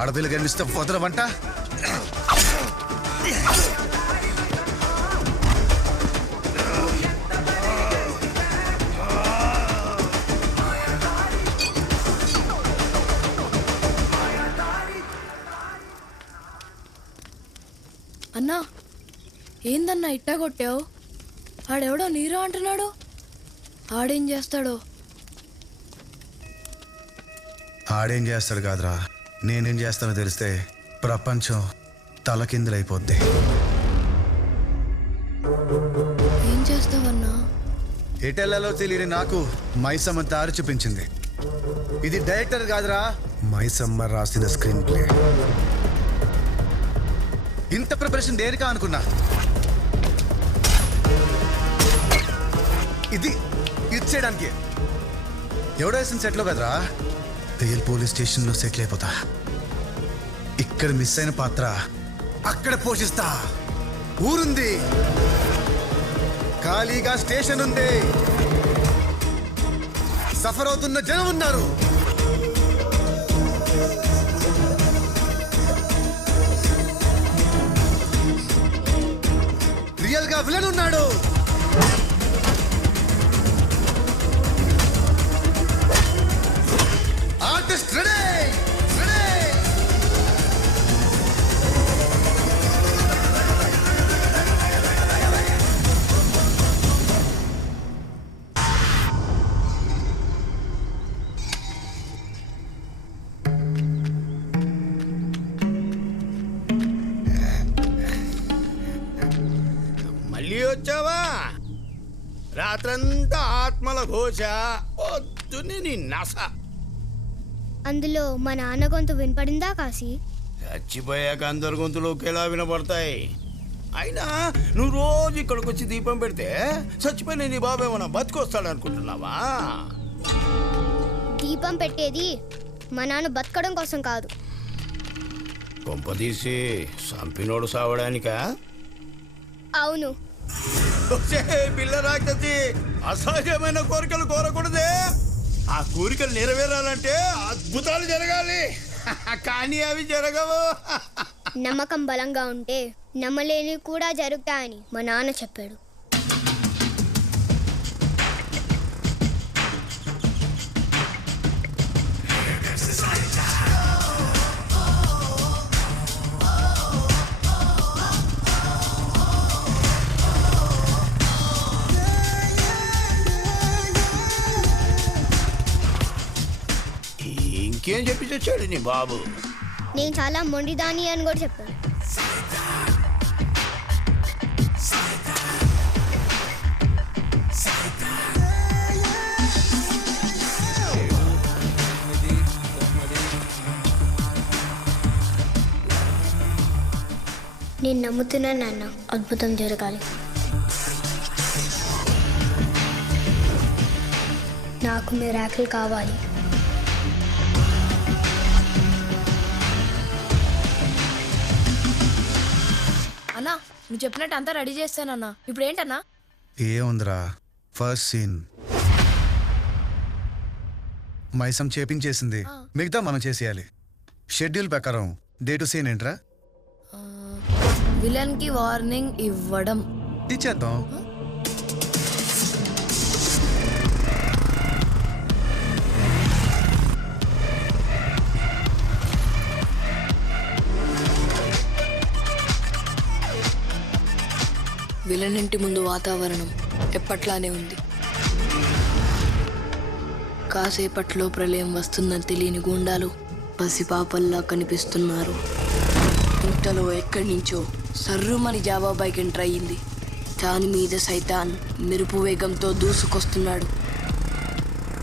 ఆడపిల్ల కనిపిస్తే వదలవంట. అన్నా ఏందన్నా ఇట్టా కొట్టావు? ఆడెవడో నీరు అంటున్నాడు. ఆడేం చేస్తాడో? ఆడేం చేస్తాడు కాదురా, నేనేం చేస్తానో తెలిస్తే ప్రపంచం తలకిందులైపోద్ది. ఏం చేస్తావన్నా? ఎటెల్లలో తెలియని నాకు మైసమ్మ దారి చూపించింది. ఇది డైరెక్టర్ కాదురా, మైసమ్మ రాసిన స్క్రీన్ ప్లే. ఇంత ప్రిపరేషన్ దేనికా అనుకున్నా. ఇది ఇచ్చేయడానికి. ఎవడో వేసిన సెట్లో కదరా, రియల్ పోలీస్ స్టేషన్లో సెటిల్ అయిపోతా. ఇక్కడ మిస్ అయిన పాత్ర అక్కడ పోషిస్తా. ఊరుంది, ఖాళీగా స్టేషన్ ఉంది, సఫర్ అవుతున్న జనం ఉన్నారు. రియల్ గా విలన్ ఉన్నాడు. Artist ready. వచ్చావా? రాత్రంతా ఆత్మల ఘోష, పొద్దున్నే నీ నస. అందులో మా నాన్న గొంతు వినపడిందా కాశీ? చచ్చిపోయాక అందరి గొంతులు ఒకేలా వినపడతాయి. అయినా నువ్వు రోజు ఇక్కడికి వచ్చి దీపం పెడితే చచ్చిపోయిన నీ బాబు ఏమన్నా బతికొస్తాడనుకుంటున్నావా? దీపం పెట్టేది మా నాన్న బతకడం కోసం కాదు. కొంపదీసి సంపినోడు సావడానికా? అవును. పిల్ల రాక్షసి, అసహజమైన కోరికలు కోరకూడదే. ఆ కోరికలు నెరవేరాలంటే అద్భుతాలు జరగాలి, కానీ అవి జరగవు. నమ్మకం బలంగా ఉంటే నమ్మలేని కూడా జరుగుతాయని మా నాన్న చెప్పాడు. ఇంకేం చెప్పి తెచ్చాడు నీ బాబు? నేను చాలా మొండిదాని అని కూడా చెప్పాను. నేను నమ్ముతున్నాను నాన్న, అద్భుతం జరగాలి. నాకు మిరాకిల్ కావాలి. అన్నా నువ్వు చెప్పినట్టు అంతా రెడీ చేస్తానన్నా. ఇప్పుడు ఏంటన్నా? ఏముందిరా, ఫస్ట్ సీన్ మైసం చేపించేసింది, మిగతా మనం చేసేయాలి. షెడ్యూల్ ప్రకారం డే టు సీన్ ఏంట్రా? విలన్ కి వార్నింగ్ ఇవ్వడం. ఇచ్చేద్దాం. విలన్ ఇంటి ముందు వాతావరణం ఎప్పట్లానే ఉంది. కాసేపట్లో ప్రళయం వస్తుందని తెలియని గూండాలు పసిపాపల్లా కనిపిస్తున్నారు. ఇంతలో ఎక్కడి నుంచో సర్రుమని జావా బైక్ ఎంటర్ అయ్యింది. దాని మీద సైతాన్ మెరుపు వేగంతో దూసుకొస్తున్నాడు.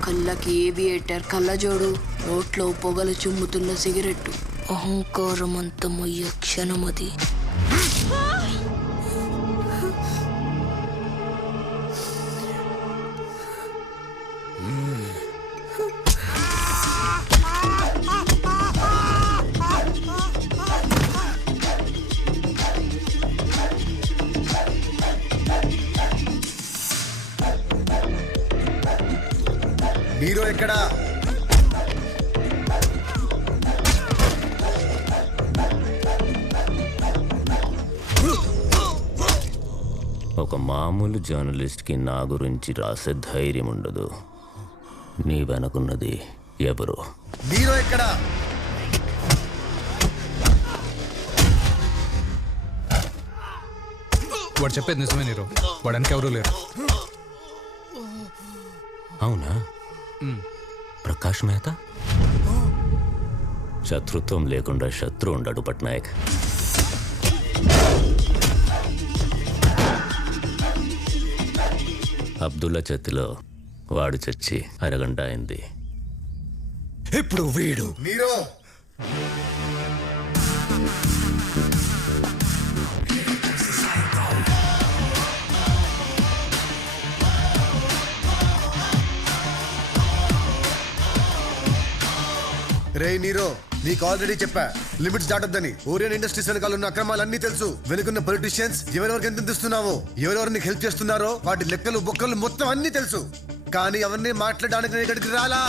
కళ్ళకి ఏవియేటర్ కళ్ళజోడు, నోట్లో పొగలు చుమ్ముతున్న సిగరెట్టు. అహంకారం అంతమయ్యే క్షణమది. హీరో ఎక్కడా? ఒక మామూలు జర్నలిస్ట్కి నా గురించి రాసే ధైర్యం ఉండదు. నీ వెనకున్నది ఎవరు? నీరో ఎక్కడ? వాడు చెప్పేది నిజమే నీరు. వాడానికి ఎవరూ లేరు. అవునా? ప్రకాష్ మెహతా? శత్రుత్వం లేకుండా శత్రు ఉండడు పట్నాయక్. అబ్దుల్లా చేతిలో వాడు చచ్చి అరగంట అయింది. ఇప్పుడు వీడు నీరో రే నీరో, నీకు ఆల్రెడీ చెప్పా లిమిట్స్ దాటొద్దని. ఓరియన్ ఇండస్ట్రీస్ వెనకాల ఉన్న అక్రమాలన్నీ తెలుసు. వెనుకున్న పొలిటీషియన్స్ ఎవరెవరికి ఎంత ఇస్తున్నావో, ఎవరెవరు నీకు హెల్ప్ చేస్తున్నారో వాటి లెక్కలు బొక్కలు మొత్తం అన్ని తెలుసు. కానీ అవన్నీ మాట్లాడడానికి నేను ఇక్కడికి రాలా.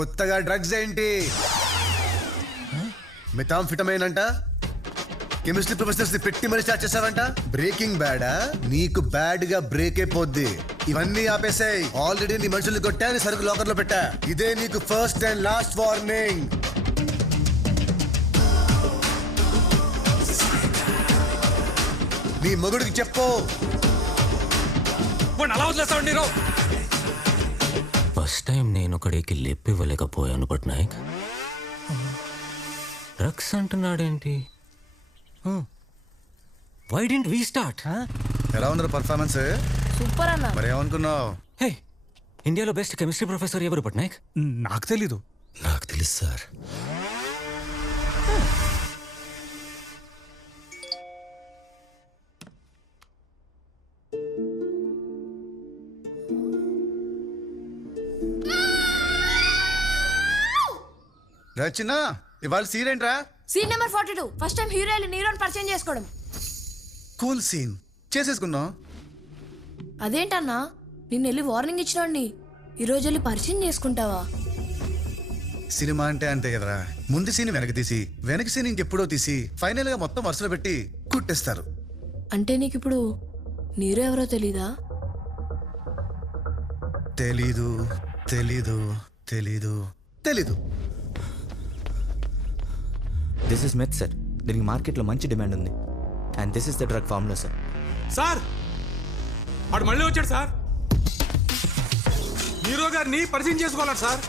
కొత్తగా డ్రగ్స్ ఏంటి? మెథాంఫిటమైన్ అంట. కెమిస్ట్రీ ప్రొఫెసర్స్ పెట్టి మరి స్టార్ట్ చేసావంట. బ్రేకింగ్ బ్యాడా? నీకు బ్యాడ్ గా బ్రేక్ అయిపోద్ది. ఇవన్నీ ఆపేసాయి. ఆల్రెడీ నీ మనుషుల్ని కొట్టా, నీ సరుకు లాకర్ లో పెట్టా. ఇదే నీకు ఫస్ట్ అండ్ లాస్ట్ వార్నింగ్. నీ మొగుడికి చెప్పు. అలా వదిలేస్తావు నీరు. ఫస్ట్ టైం నేను ఒకడికి లేపివ్వలేకపోయాను పట్నాయక్. డ్రగ్స్ అంటున్నాడేంటి? Why didn't we start? ఎలా ఉన్నారు పర్ఫార్మెన్స్? సూపర్ అన్న. మరి ఏమనుకున్నావు? హే, ఇండియాలో బెస్ట్ కెమిస్ట్రీ ప్రొఫెసర్ ఎవరు పట్నాయక్? నాకు తెలీదు. నాకు తెలుసు సార్. రచన, ఇవాళ సీన్ ఏంట్రా? Scene number 42. First time hero వెళ్ళి నీరోని పరిచయం చేసుకోవడం. Cool scene చేసేసుకున్నావు. అదేంటన్నా, నిన్న వెళ్ళి వార్నింగ్ ఇచ్చినండి, ఈరోజు వెళ్ళి పరిచయం చేసుకుంటావా? సినిమా అంటే అంతే కదరా. ముందు సీన్ వెనక తీసి, వెనక సీన్ ఇంకెప్పుడో తీసి, ఫైనల్ గా మొత్తం వరుసలో పెట్టి కుట్టేస్తారు. అంటే నీకు ఇప్పుడు నీరో ఎవరో తెలీదా? తెలీదు తెలీదు తెలీదు తెలీదు. This is meth sir. దీనికి మార్కెట్లో మంచి డిమాండ్ ఉంది. And this is the drug formula sir. Sir, వాడు మళ్ళీ వచ్చాడు సార్. హీరో గారిని పరిచయం చేసుకోవాలంట సార్.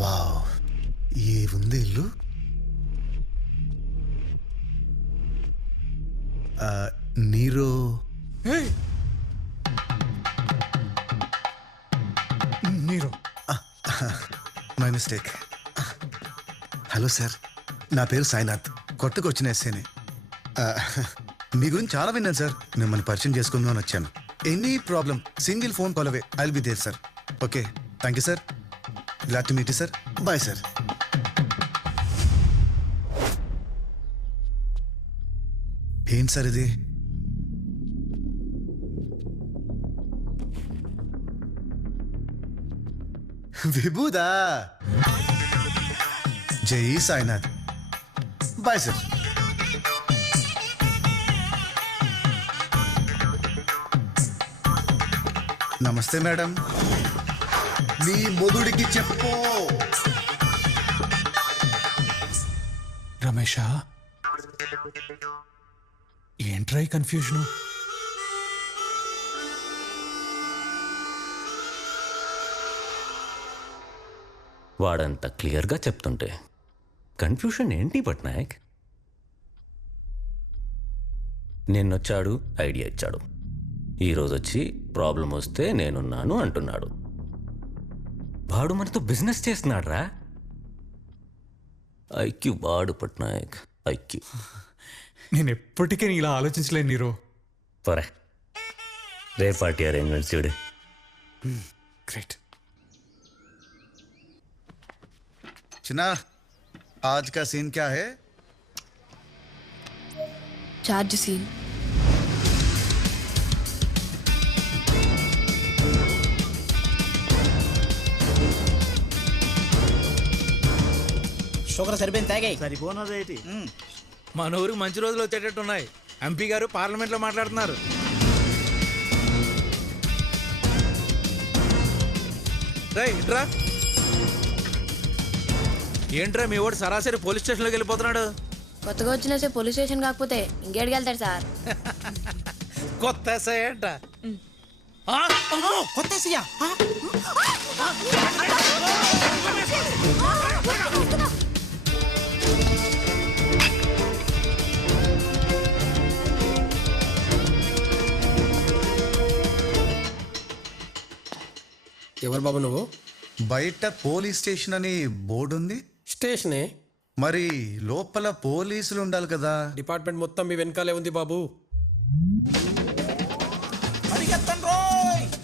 వావ్, ఏ ఉంది ఇల్లు. నీరో నీరు. My mistake. హలో సార్, నా పేరు సాయినాథ్. కొత్తగా వచ్చిన ఎస్ఏని. మీ గురించి చాలా విన్నాను సార్. మిమ్మల్ని పరిచయం చేసుకుందామని వచ్చాను. Any problem single phone call away. I will be there sir. Okay, thank you sir. Glad to meet you sir. Bye sir. ఏంటి సార్ ఇది? విభూదా? జై సాయినాథ్. Bye sir. నమస్తే మేడం. మీ మొగుడికి చెప్పు. రమేషా, ఏంట్రా ఈ కన్ఫ్యూజను? వాడంత క్లియర్గా చెప్తుంటే కన్ఫ్యూషన్ ఏంటి పట్నాయక్? నిన్నొచ్చాడు, ఐడియా ఇచ్చాడు. ఈరోజు వచ్చి ప్రాబ్లం వస్తే నేనున్నాను అంటున్నాడు. వాడు మనతో బిజినెస్ చేస్తున్నాడు రా. ఐక్యూ వాడు పట్నాయక్, ఐక్యూ. నేను ఎప్పటికీ ఇలా ఆలోచించలేను నీరు. పరే, రే పార్టీ అరేంజ్మెంట్స్ చూడు. గ్రేట్. చిన్నా, आज का सीन क्या है? Charge scene. షుగర్ సరిపోయింది తాగాయి. సరిపోనదేటి మన ఊరికి మంచి రోజులు వచ్చేటట్టు ఉన్నాయి. ఎంపీ గారు పార్లమెంట్లో మాట్లాడుతున్నారు. ఇట్రా. ఏంట్రా మీ వాడు సరాసరి పోలీస్ స్టేషన్లోకి వెళ్ళిపోతున్నాడు? కొత్తగా వచ్చిన పోలీస్ స్టేషన్ కాకపోతే ఇంకేడికి వెళ్తాడు సార్? కొత్త ఎస్ఐ అంట. కొత్తేసియా? ఎవరు బాబు నువ్వు? బయట పోలీస్ స్టేషన్ అని బోర్డు ఉంది. స్టేషనే మరి లోపల పోలీసులు ఉండాలి కదా. డిపార్ట్మెంట్ మొత్తం మీ వెనకాలే ఉంది బాబు.